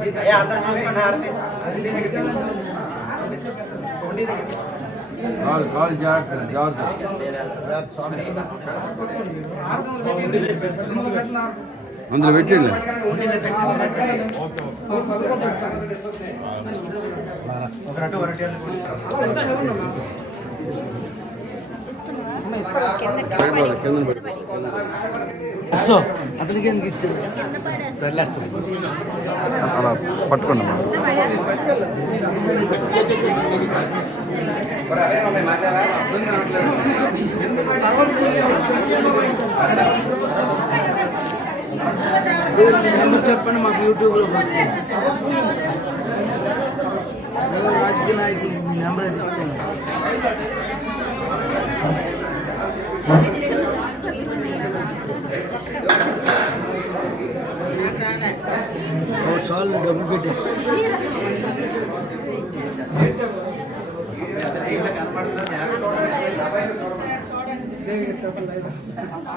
అందరూ చూసుకున్న హారతి కాల్ జాగ్రత్త జాగ్రత్త అందులో పెట్టండి అతనికి ఎందుకు ఇచ్చారు అలా పట్టుకోండి నెంబర్ చెప్పండి మాకు యూట్యూబ్లో వస్తుంది రాజకీయ నాయకులు మీ నెంబర్ అది ఇస్తాను చాలు డబ్బులు పెట్టి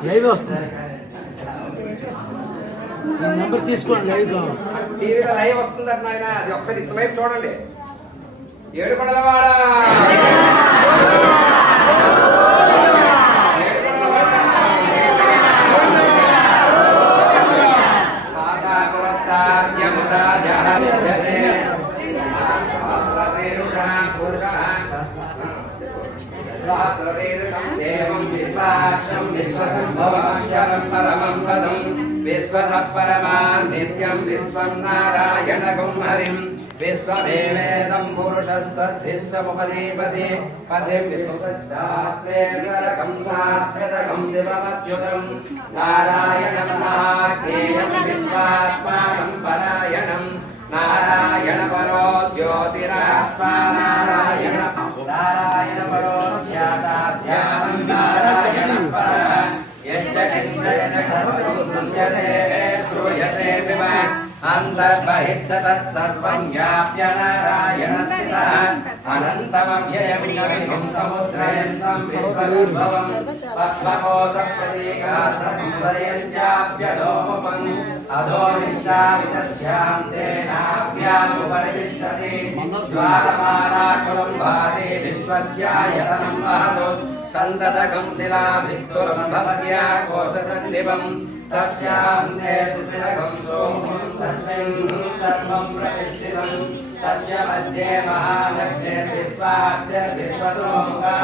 లైవ్ వస్తుంది నెంబర్ తీసుకోండి లైవ్ కావాలి టీవీలో లైవ్ వస్తుందట నాయన అది ఒకసారి ఇటువైపు చూడండి ఏడుకొండలవాడ విశ్వతః పరమాన్ నిత్యం విశ్వం నారాయణగం హరిం విశ్వమేవేదం పురుషస్తద్విశ్వముపదీపదే పదిం విశ్వశాస్త్రేశ్వరకం శాశ్వతకం శివమచ్యుతం నారాయణమహాజ్ఞేయం విశ్వాత్మానం పరాయణం నారాయణ పరో జ్యోతిరాత్మా నారాయణ నారాయణ పరో ధ్యానం నారాయణ పరః అంతర్బహిర్సతత్సర్వం వ్యాప్య నారాయణ స్థితః అనంతమవ్యయం గగనం సముద్రయంతం విశ్వసంభవం పద్మకోశప్రతీకాసముదయం చాప్యలోపం అధోనిష్టావితస్యాంతేనాభ్యాముపరితిష్టతి జ్వాలమాలాకులం భాతి విశ్వస్యాయతనం వహతు సంతతకం శిలాభిస్తులం భక్త్యా కోశసన్నిభం తస్యాంతే సుశిలకం సోమం తస్మిన్ సర్వం ప్రతిష్ఠితం తస్య మధ్యే మహాలక్ష్మీర్విశ్వాక్షర్విశ్వతోముఖः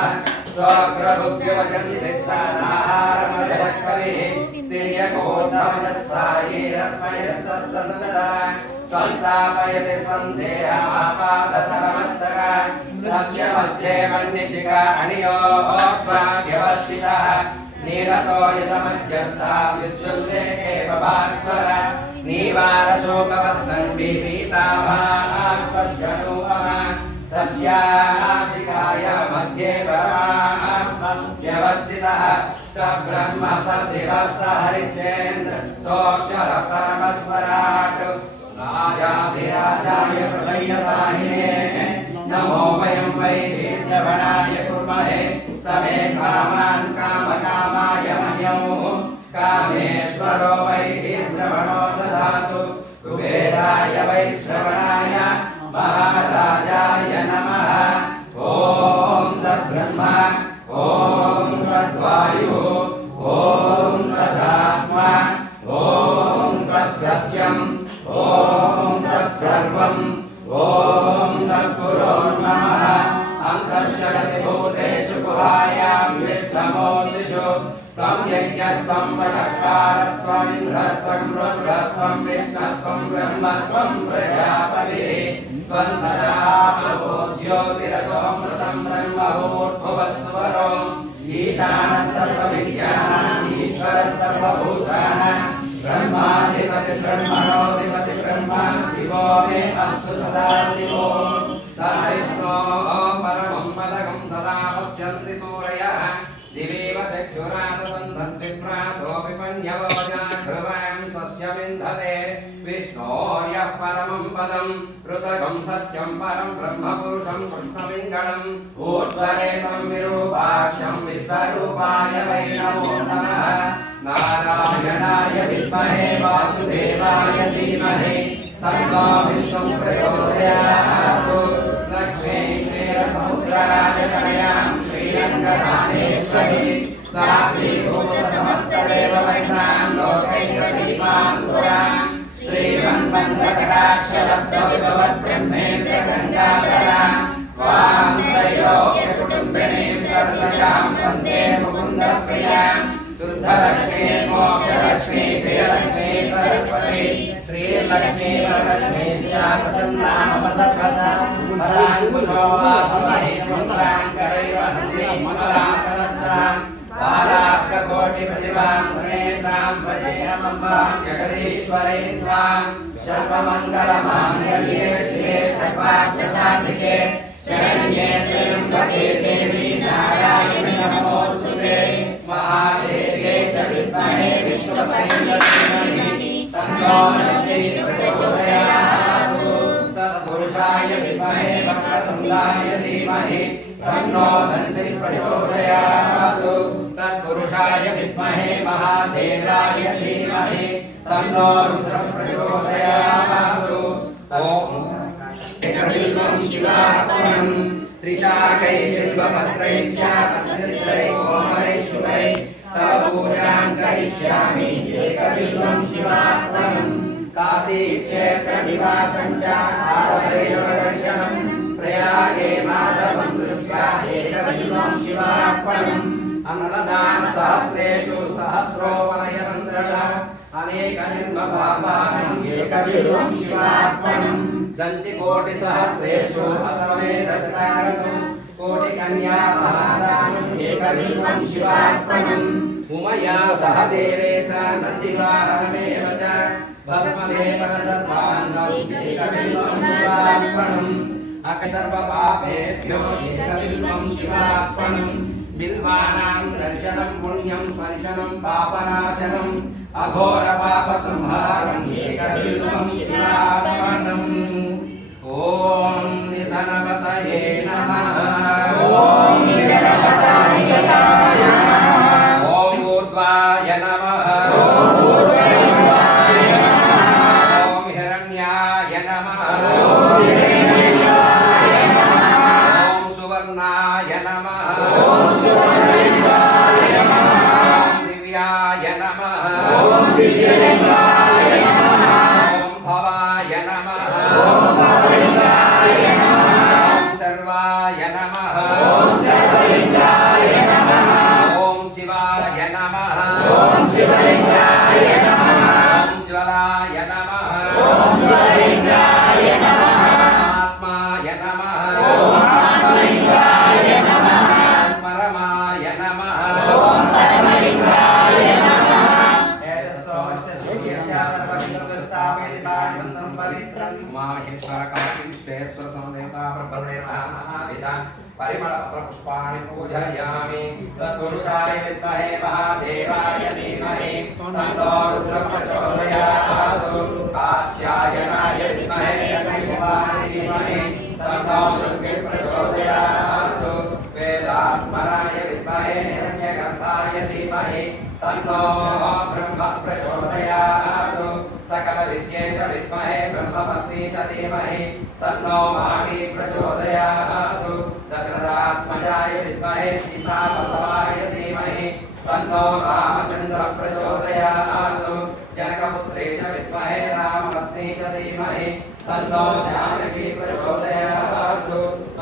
స్వగ్రహుభ్యోజంతిస్తానాహారమజలకవిः తిర్యకోత్తమజస్సాయీరస్మయస్సస్తదా సంతాపయతి సందేహమాపాదతరమస్తకా తస్య మధ్యే మన్నిషికా అణియోగ్వా వ్యవస్థితः నీలతో యదమధ్యస్థా విద్యుల్లే ఏవ భాస్వర నీవారశోకవర్ధన్ విపీతాభాస్వస్యనూపమ తస్యాసికాయ మధ్యే పరమాత్మం వ్యవస్థితः స బ్రహ్మ స శివ స హరిశ్చేంద్ర సోక్షర పరమస్వరాట్ రాజాధిరాజాయ ప్రసయ్యసాయినే నమో వయం వై శ్రవణాయ కుర్మహే సమే కామాన్ కామకామాయ మహ్యం కామేశ్వరో వై శ్రవణో దదాతు కుబేరాయ వై శ్రవణాయ మహారాజాయ నమః ఓం తద్బ్రహ్మ ఓం తద్వాయు ఓం తదాత్మ ఓం తత్సత్యం ఓం తత్సర్వం ఓం తద్గురోర్నమః అంతఃశరతి భూతేషు గుహాయాం విశ్వమూర్తిషు త్వం యజ్ఞస్త్వం వషట్కారస్త్వం ఇంద్రస్త్వం రుద్రస్త్వం విష్ణుస్త్వం బ్రహ్మస్త్వం ప్రజాపతిః త్వం తదామో జ్యోతిరసోమృతం బ్రహ్మభూర్భువస్సువరో ఈశానः సర్వవిద్యానాం ఈశ్వరः సర్వభూతానాం బ్రహ్మాధిపతి బ్రహ్మణోధిపతి బ్రహ్మ శివో మే అస్తు సదా శివో తద్విష్ణో పరమం పదకం సదా పశ్యంతి సూరయః దివేవ చక్షురాదదంతంతి ప్రాసో విపన్యవోజాధ్రువాం సస్యమింధతే విష్ణోర్యః పరమం పదం ఋతగం సత్యం పరం బ్రహ్మపురుషం కృష్ణపింగళం ఊర్ధ్వరేతం విరూపాక్షం విశ్వరూపాయ వై నమో నమః నారాయణాయ విద్మహే వాసుదేవాయ ధీమహి तन्नो विष्णुं प्रचोदयात् लक्ष्मीतीरसमुद्राजतनयां श्रीरङ्गधामेश्वरी दासीभूत समस्तदेववैनां लोकैकदीपाङ्कुरां श्रीमन्मन्दकटाक्षलब्धविभवद्ब्रह्मेन्द्रगङ्गाधरां त्वां त्रैलोक्यकुटुम्बिनीं सरस्वतीं वन्दे मुकुन्दप्रियां शुद्धलक्ष्मी मोक्षलक्ष्मी जयलक्ष्मी सरस्वती श्रीलक्ष्मी वरलक्ष्मी श्यामसन्ना मम सर्वदा पराङ्कुशो वासमहे मन्त्राङ्करैव हन्ति ममलासनस्तां बालार्ककोटिप्रतिभां त्रिनेत्रां भजेऽहमम्बां जगदीश्वरीं त्वां सर्वमङ्गलमाङ्गल्ये शिवे सर्वार्थसाधिके शरण्ये त्र्यम्बके देवी नारायणि नमोऽस्तुते महादेव्ये च विद्महे विष्णुपत्न्यै धीमहि तन्नो लक्ष्मी प्रचोदयात् तत्पुरुषाय विद्महे वक्रतुण्डाय धीमहि तन्नो दन्तिः प्रचोदयात् तत्पुरुषाय विद्महे महादेवाय धीमहि तन्नो रुद्रः प्रचोदयात् ॐ एकबिल्वं शिवार्पणम् त्रिशाकैर्बिल्वपत्रैश्चापचित्रैः कोमलैः शुभैः तव पूजां करिष्यामि एकबिल्वं शिवार्पणम् काशीक्षेत्रनिवासं च आलयदर्शनं प्रयागे माधवं दृष्ट्वा एकबिल्वं शिवार्पणम् अन्नदानसहस्रेषु सहस्रोपनयनं ददा अनेकजन्मपापानि एकबिल्वं शिवार्पणम् दन्तिकोटिसहस्रेषु अश्वमेधसहस्रं कोटिकन्यामहादानम् एकबिल्वं शिवार्पणम् उमया सह देवे च नन्दिवाहनमेव च भस्मलेपनसर्वाङ्गम् एकबिल्वं शिवार्पणम् अकसर्वपापेभ्यो एकबिल्वं शिवार्पणम् बिल्वानां दर्शनं पुण्यं स्पर्शनं पापनाशनम् अघोरपापसंहारम् एकबिल्वं शिवार्पणम् ॐ निधनपतये नमः ॐ निधनपतये नमः ॐ ऊर्ध्वाय नमः ॐ हिरण्याय नमः ॐ सुवर्णाय नमः ॐ दिव्याय नमः ॐ भवाय नमः सर्वाय नमः ॐ शिवाय नमः ॐ ज्वलाय नमः आत्माय नमः परमाय नमः परिमलपत्रपुष्पाणि पूजयामि तत्पुरुषाय विद्महे महादेवाय धीमहि तन्नो रुद्रः प्रचोदयात् कात्यायनाय विद्महे अग्निहोत्राय धीमहि तन्नो दुर्गे प्रचोदयात् वेदात्मनाय विद्महे हिरण्यगर्भाय धीमहि तन्नो ब्रह्म प्रचोदयात् सकलविद्येश विद्महे ब्रह्मपत्नी च धीमहि तन्नो वाणी प्रचोदयात् दशरथात्मजाय विद्महे सीतावल्लभाय धीमहि तन्नो रामचन्द्रः प्रचोदयात् जनकपुत्रे च विद्महे रामपत्नी च धीमहि तन्नो जानकी प्रचोदयात्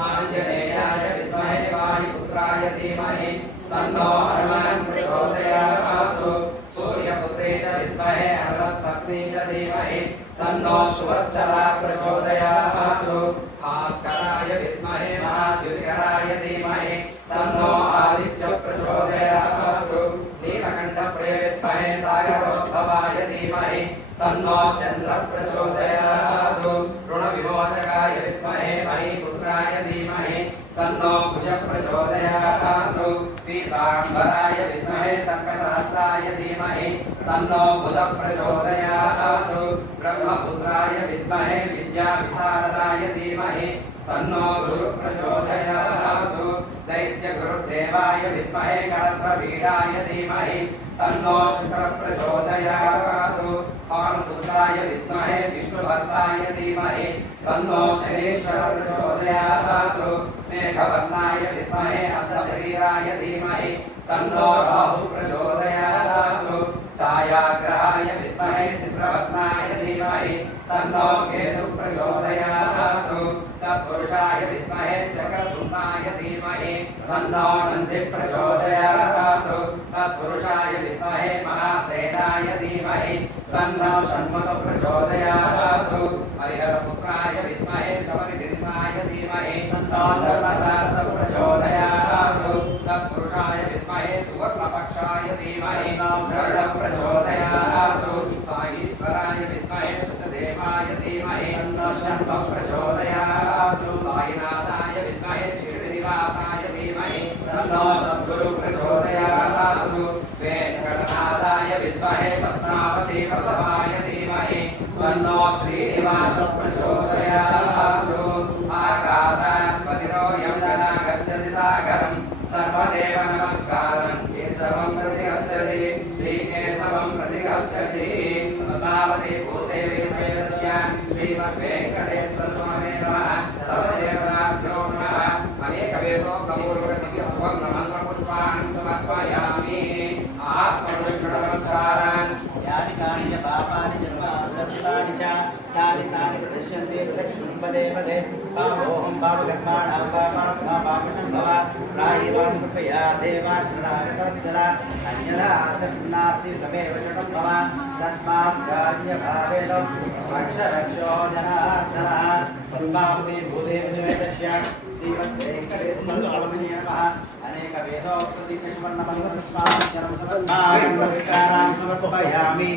आञ्जनेयाय विद्महे वायुपुत्राय धीमहि तन्नो हनुमान् प्रचोदयात् सूर्यपुत्रे च विद्महे हनुमत्पत्नी च धीमहि तन्नो सुवत्सला प्रचोदयात् भास्कराय विद्महे महाद्युतिकराय धीमहि तन्नो आदित्यः प्रचोदयात् नीलकण्ठप्रिय विद्महे सागरोद्भवाय धीमहि तन्नो चन्द्रः प्रचोदयात् ऋणविमोचकाय विद्महे महीपुत्राय धीमहि तन्नो भुजः प्रचोदयात् पीताम्बराय विद्महे तर्कसहस्राय धीमहि तन्नो बुधः प्रचोदयात् ब्रह्मपुत्राय विद्महे विद्याविशारदाय धीमहि तन्नो गुरुः प्रचोदयात् दैत्यगुरुदेवाय विद्महे कलत्रवीडाय धीमहि तन्नो शुक्रः प्रचोदयात् पवनपुत्राय विद्महे विष्णुभद्राय धीमहि तन्नो शनीश्वरः प्रचोदयात् मेघवर्णाय विद्महे अर्धशरीराय धीमहि तन्नो राहुः प्रचोदयात् छायाग्रहाय विद्महे चित्ररत्नाय धीमहि तन्नो केतुः प्रचोदयात् तत्पुरुषाय विद्महे शकरतुण्डाय धीमहि तन्नो नन्दिः प्रचोदयात् तत्पुरुषाय विद्महे महासेनाय धीमहि तन्नो षण्मुखः प्रचोदयात् हरिहरपुत्राय विद्महे शबरिगिरिसाय धीमहि तन्नो धर्मशास्त्रः प्रचोदयात् तत्पुरुषाय विद्महे सुवर्णपक्षाय धीमहि गरुडः प्रचोदयात् साईश्वराय विद्महे सतदेवाय धीमहि तन्नो शम्भुः प्रचोदयात् साईनाथाय विद्महे शिरडिनिवासाय धीमहि तन्नो सद्गुरुः प्रचोदयात् वेङ्कटनाथाय विद्महे पद्मावती वल्लभाय धीमहि तन्नो श्रीनिवासः प्रचोदयात् आकाशात् पतिरोऽयं यदा गच्छति सागरं सर्वदेव नमस्कारं केशवं प्रति गच्छति श्रीकेशवं प्रति गच्छति पद्मावती भूदेवी समेतस्यां श्रीमद्वेङ्कटेश्वर स्वामिने नमः सर्वदेवताभ्यो नमः अनेकवेदोक्तपूर्वकदिव्यसुवर्णमन्त्रपुष्पाणि समर्पयामि आत्मप्रदक्षिणनमस्कारान् यानि कानि च पापानि जन्मान्तर्गतानि च तानि तानि प्रदृश्यन्ते प्रदक्षिणं पदे पदे पापोऽहं पापकर्माणां पापं भव प्रायिवां कृपया देवाश्रणागतवत्सला अन्यथा नास्ति तमेव शरणं भव तस्मात् कार्यभावेन रक्षरक्षो जनार्दनः पद्मावती भूदेवी समेतस्य श्रीमद्वेङ्कटेश्वर स्वामिने नमः अनेक वेदोक्तदिव्यसुवर्णमन्त्रपुष्पाणि नमस्कारान् समर्पयामि